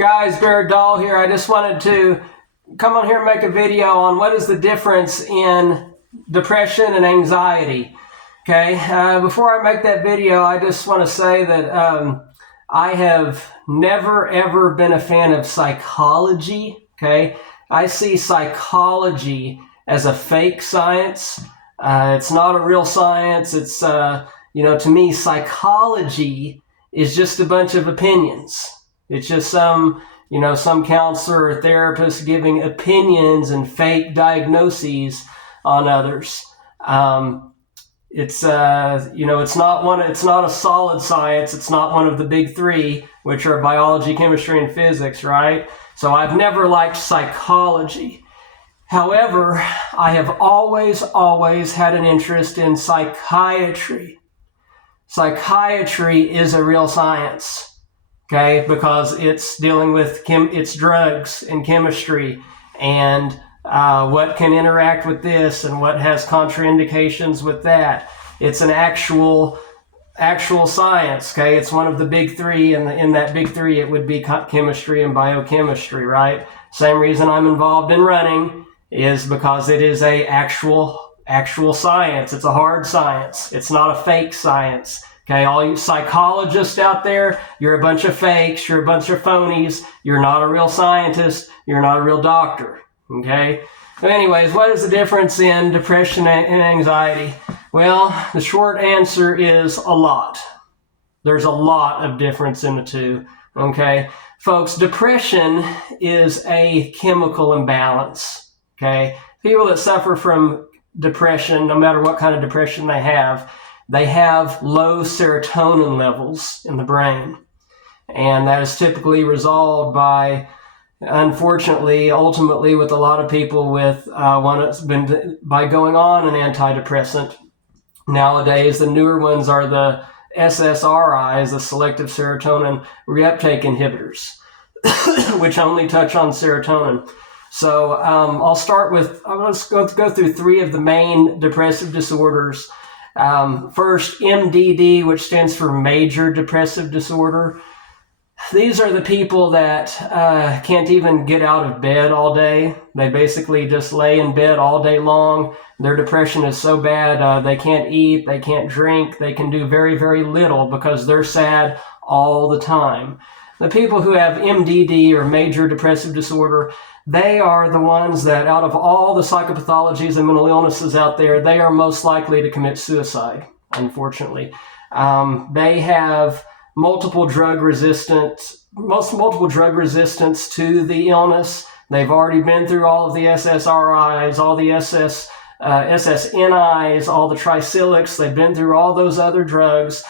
Guys, Bear Doll here. I just wanted to come on here and make a video on what is the difference in depression and anxiety. Okay, before I make that video, I just want to say that I have never ever been a fan of psychology. Okay, I see psychology as a fake science. It's not a real science. It's to me, psychology is just a bunch of opinions. It's just some counselor or therapist giving opinions and fake diagnoses on others. It's not a solid science. It's not one of the big three, which are biology, chemistry, and physics, right? So I've never liked psychology. However, I have always had an interest in psychiatry. Psychiatry is a real science. Okay, because it's dealing with it's drugs and chemistry and what can interact with this and what has contraindications with that. It's an actual science. Okay, it's one of the big three, and in that big three, it would be chemistry and biochemistry, right? Same reason I'm involved in running is because it is a actual science. It's a hard science. It's not a fake science. Okay, all you psychologists out there, you're a bunch of fakes, you're a bunch of phonies, you're not a real scientist, you're not a real doctor, okay? So anyways, what is the difference in depression and anxiety? Well, the short answer is a lot. There's a lot of difference in the two, okay? Folks, depression is a chemical imbalance, okay? People that suffer from depression, no matter what kind of depression they have low serotonin levels in the brain. And that is typically resolved by, unfortunately, ultimately with a lot of people with by going on an antidepressant. Nowadays, the newer ones are the SSRIs, the selective serotonin reuptake inhibitors, which only touch on serotonin. So let's go through three of the main depressive disorders. First, MDD, which stands for major depressive disorder. These are the people that can't even get out of bed all day. They basically just lay in bed all day long. Their depression is so bad, they can't eat, they can't drink, they can do very, very little because they're sad all the time. The people who have MDD or major depressive disorder, they are the ones that out of all the psychopathologies and mental illnesses out there, they are most likely to commit suicide, unfortunately. They have multiple drug resistance to the illness. They've already been through all of the SSRIs, all the SSNIs, all the tricyclics. They've been through all those other drugs.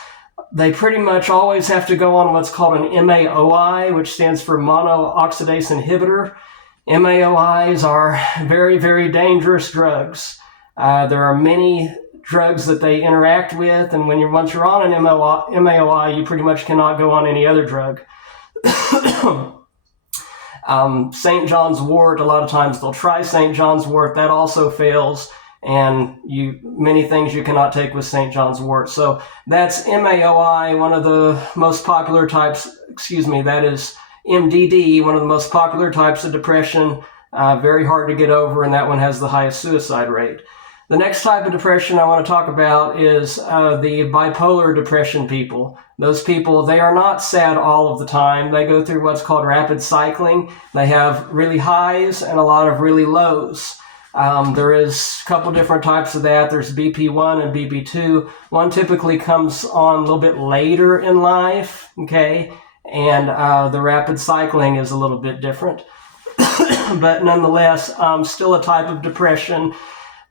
They pretty much always have to go on what's called an MAOI, which stands for monooxidase inhibitor. MAOIs are very, very dangerous drugs. There are many drugs that they interact with, and once you're on an MAOI, you pretty much cannot go on any other drug. St. John's wort, a lot of times they'll try St. John's wort, that also fails, and many things you cannot take with St. John's wort. So that's MAOI, one of the most popular types, that is MDD, one of the most popular types of depression, very hard to get over, and that one has the highest suicide rate. The next type of depression I want to talk about is the bipolar depression people. Those people, they are not sad all of the time. They go through what's called rapid cycling. They have really highs and a lot of really lows. There is a couple different types of that. There's BP1 and BP2. One typically comes on a little bit later in life, okay? And the rapid cycling is a little bit different. But nonetheless, still a type of depression.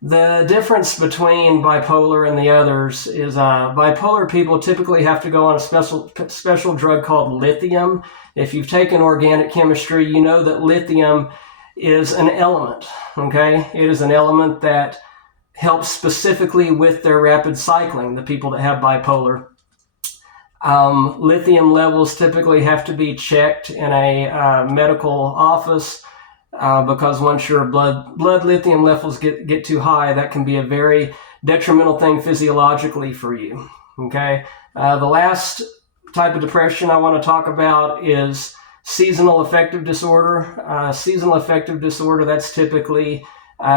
The difference between bipolar and the others is bipolar people typically have to go on a special drug called lithium. If you've taken organic chemistry, you know that lithium is an element, okay? It is an element that helps specifically with their rapid cycling, the people that have bipolar. Lithium levels typically have to be checked in a medical office because once your blood lithium levels get too high, that can be a very detrimental thing physiologically for you, okay? The last type of depression I want to talk about is seasonal affective disorder. Seasonal affective disorder, that's typically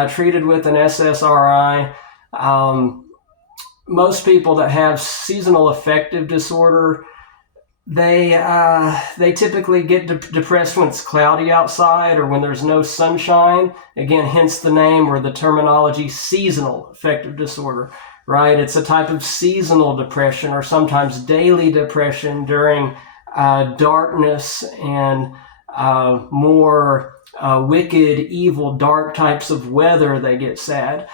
treated with an SSRI. Most people that have seasonal affective disorder, they typically get depressed when it's cloudy outside or when there's no sunshine. Again, hence the name or the terminology seasonal affective disorder, right? It's a type of seasonal depression or sometimes daily depression during darkness and more wicked, evil, dark types of weather. They get sad.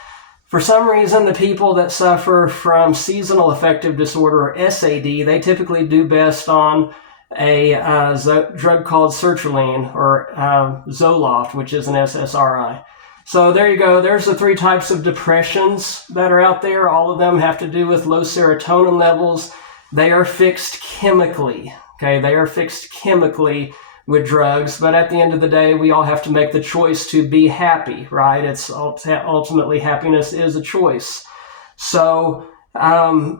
For some reason, the people that suffer from seasonal affective disorder, or SAD, they typically do best on a drug called sertraline or Zoloft, which is an SSRI. So there you go. There's the 3 types of depressions that are out there. All of them have to do with low serotonin levels. They are fixed chemically. Okay, they are fixed chemically with drugs, but at the end of the day, we all have to make the choice to be happy, right? It's ultimately happiness is a choice. So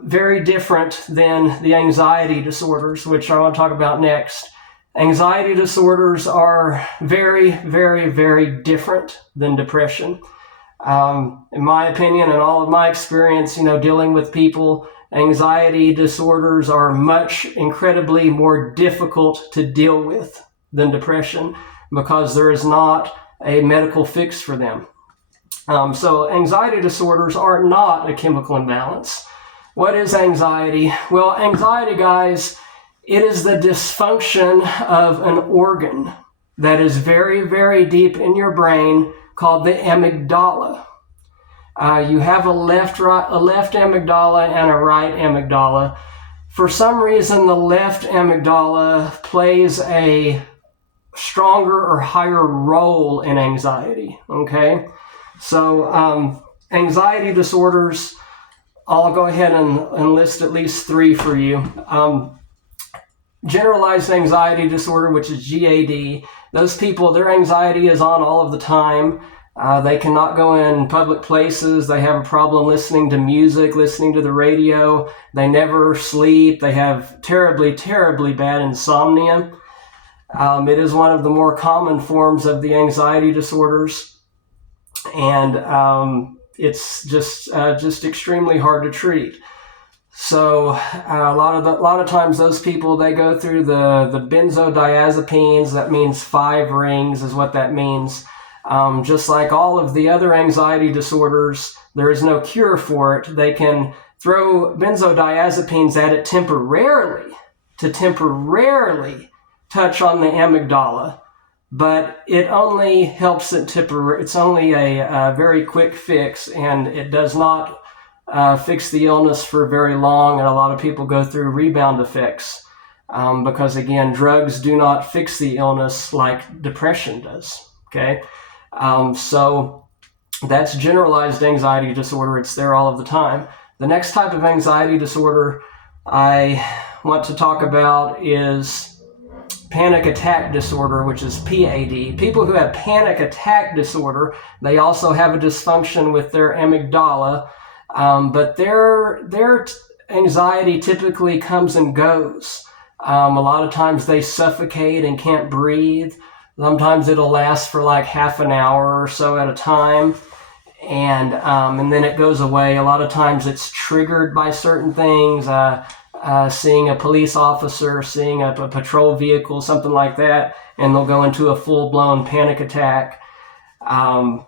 very different than the anxiety disorders, which I want to talk about next. Anxiety disorders are very, very, very different than depression. In my opinion and all of my experience, dealing with people, anxiety disorders are incredibly more difficult to deal with than depression because there is not a medical fix for them. So anxiety disorders are not a chemical imbalance. What is anxiety? Well, anxiety, guys, it is the dysfunction of an organ that is very, very deep in your brain called the amygdala. You have a left amygdala and a right amygdala. For some reason, the left amygdala plays a stronger or higher role in anxiety, okay? So anxiety disorders, I'll go ahead and list at least 3 for you. Generalized anxiety disorder, which is GAD, those people, their anxiety is on all of the time. They cannot go in public places. They have a problem listening to music, listening to the radio. They never sleep. They have terribly, terribly bad insomnia. It is one of the more common forms of the anxiety disorders, and it's just extremely hard to treat. So a lot of times those people, they go through the benzodiazepines. That means 5 rings is what that means. Just like all of the other anxiety disorders, there is no cure for it. They can throw benzodiazepines at it temporarily to touch on the amygdala, but it only helps it it's only a very quick fix, and it does not fix the illness for very long, and a lot of people go through rebound effects because, again, drugs do not fix the illness like depression does, okay? So that's generalized anxiety disorder. It's there all of the time. The next type of anxiety disorder I want to talk about is panic attack disorder, which is PAD. People who have panic attack disorder, they also have a dysfunction with their amygdala, but their anxiety typically comes and goes. A lot of times they suffocate and can't breathe. Sometimes it'll last for like half an hour or so at a time, and then it goes away. A lot of times it's triggered by certain things. Seeing a police officer, seeing a patrol vehicle, something like that, and they'll go into a full-blown panic attack. And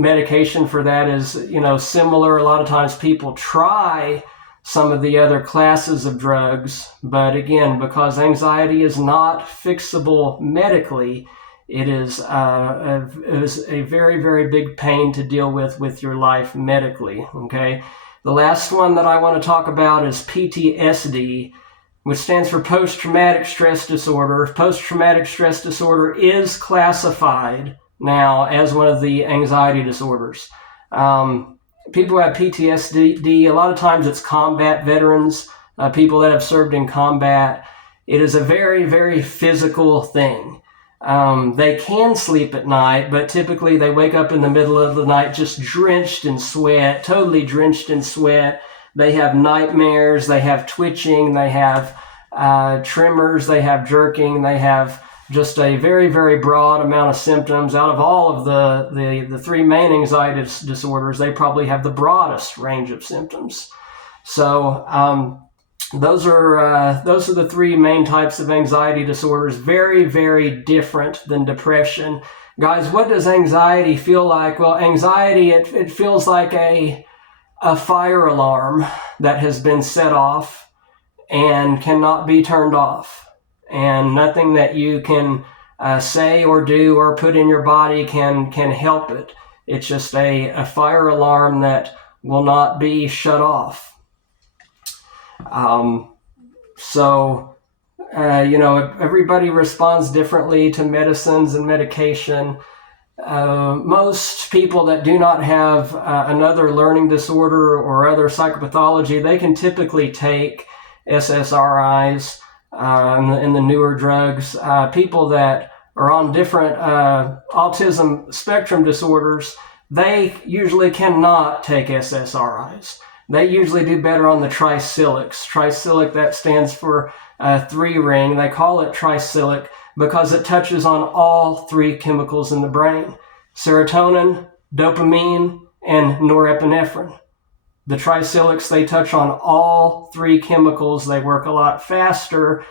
medication for that is, similar. A lot of times people try some of the other classes of drugs, but again, because anxiety is not fixable medically, it is a very, very big pain to deal with your life medically, okay? The last one that I want to talk about is PTSD, which stands for post-traumatic stress disorder. Post-traumatic stress disorder is classified now as one of the anxiety disorders. People who have PTSD, a lot of times it's combat veterans, people that have served in combat. It is a very, very physical thing. They can sleep at night, but typically they wake up in the middle of the night just drenched in sweat, totally drenched in sweat. They have nightmares, they have twitching, they have tremors, they have jerking, they have just a very, very broad amount of symptoms. Out of all of the three main anxiety disorders, they probably have the broadest range of symptoms. So those are the three main types of anxiety disorders. Very, very different than depression. Guys, what does anxiety feel like? Well, anxiety, it feels like a fire alarm that has been set off and cannot be turned off. And nothing that you can say or do or put in your body can help it. It's just a fire alarm that will not be shut off. Everybody responds differently to medicines and medication. Most people that do not have another learning disorder or other psychopathology, they can typically take SSRIs and the newer drugs. People that are on different autism spectrum disorders, they usually cannot take SSRIs. They usually do better on the tricyclics. Tricyclic, that stands for 3-ring. They call it tricyclic because it touches on all three chemicals in the brain: serotonin, dopamine, and norepinephrine. The tricyclics, they touch on all three chemicals. They work a lot faster,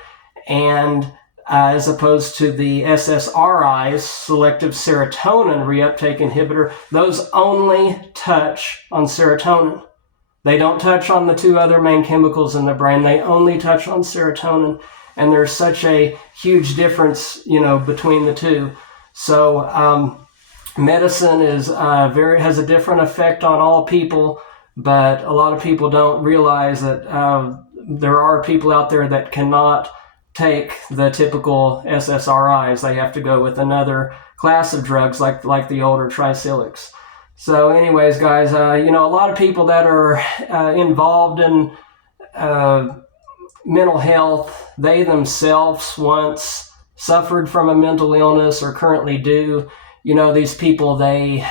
and as opposed to the SSRIs, selective serotonin reuptake inhibitor, those only touch on serotonin. They don't touch on the two other main chemicals in the brain. They only touch on serotonin. And there's such a huge difference, between the two. So medicine has a different effect on all people, but a lot of people don't realize that there are people out there that cannot take the typical SSRIs. They have to go with another class of drugs like the older tricyclics. So anyways, guys, a lot of people that are involved in mental health, they themselves once suffered from a mental illness or currently do. These people, they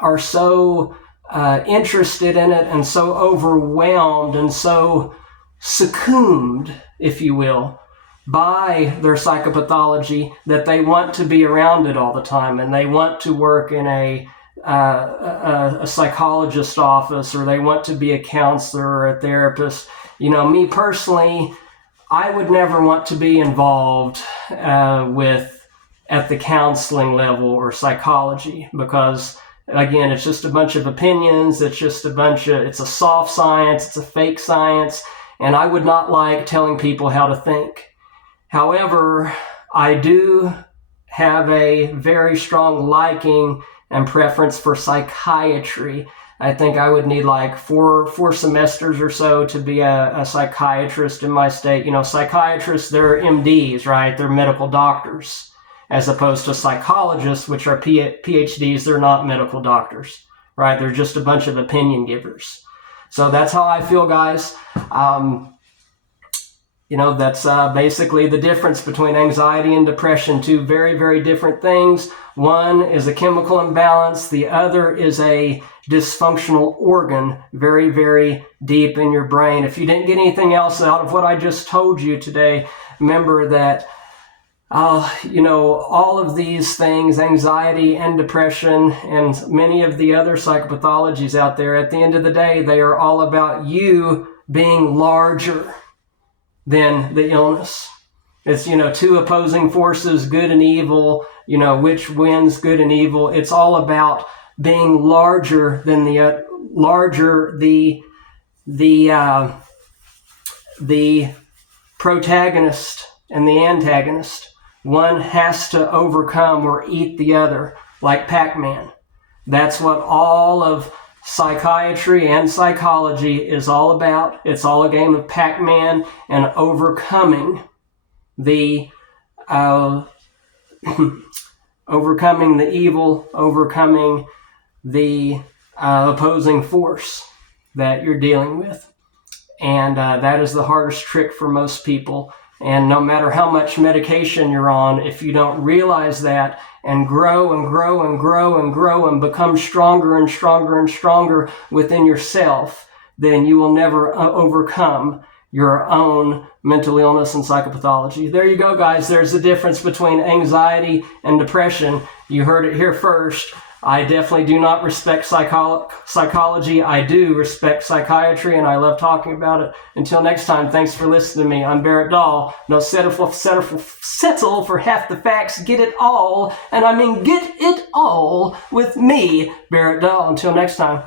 are so interested in it and so overwhelmed and so succumbed, if you will, by their psychopathology that they want to be around it all the time, and they want to work in a psychologist's office, or they want to be a counselor or a therapist. Me personally, I would never want to be involved at the counseling level or psychology, because again, it's just a bunch of opinions. It's a soft science. It's a fake science. And I would not like telling people how to think. However, I do have a very strong liking and preference for psychiatry. I think I would need like four semesters or so to be a psychiatrist in my state. Psychiatrists, they're MDs, right? They're medical doctors, as opposed to psychologists, which are PhDs. They're not medical doctors, right? They're just a bunch of opinion givers. So that's how I feel, guys. That's basically the difference between anxiety and depression. Two very, very different things. One is a chemical imbalance. The other is a dysfunctional organ, very, very deep in your brain. If you didn't get anything else out of what I just told you today, remember that all of these things, anxiety and depression and many of the other psychopathologies out there, at the end of the day, they are all about you being larger than the illness. It's, two opposing forces, good and evil, which wins good and evil. It's all about being larger than the protagonist and the antagonist. One has to overcome or eat the other, like Pac-Man. That's what all of psychiatry and psychology is all about. It's all a game of Pac-Man and overcoming the evil, overcoming the opposing force that you're dealing with. And that is the hardest trick for most people. And no matter how much medication you're on, if you don't realize that and grow and grow and grow and grow and become stronger and stronger and stronger within yourself, then you will never overcome your own mental illness and psychopathology. There you go, guys. There's the difference between anxiety and depression. You heard it here first. I definitely do not respect psychology. I do respect psychiatry, and I love talking about it. Until next time, thanks for listening to me. I'm Barrett Dahl. No settle for half the facts. Get it all, and I mean get it all with me, Barrett Dahl. Until next time.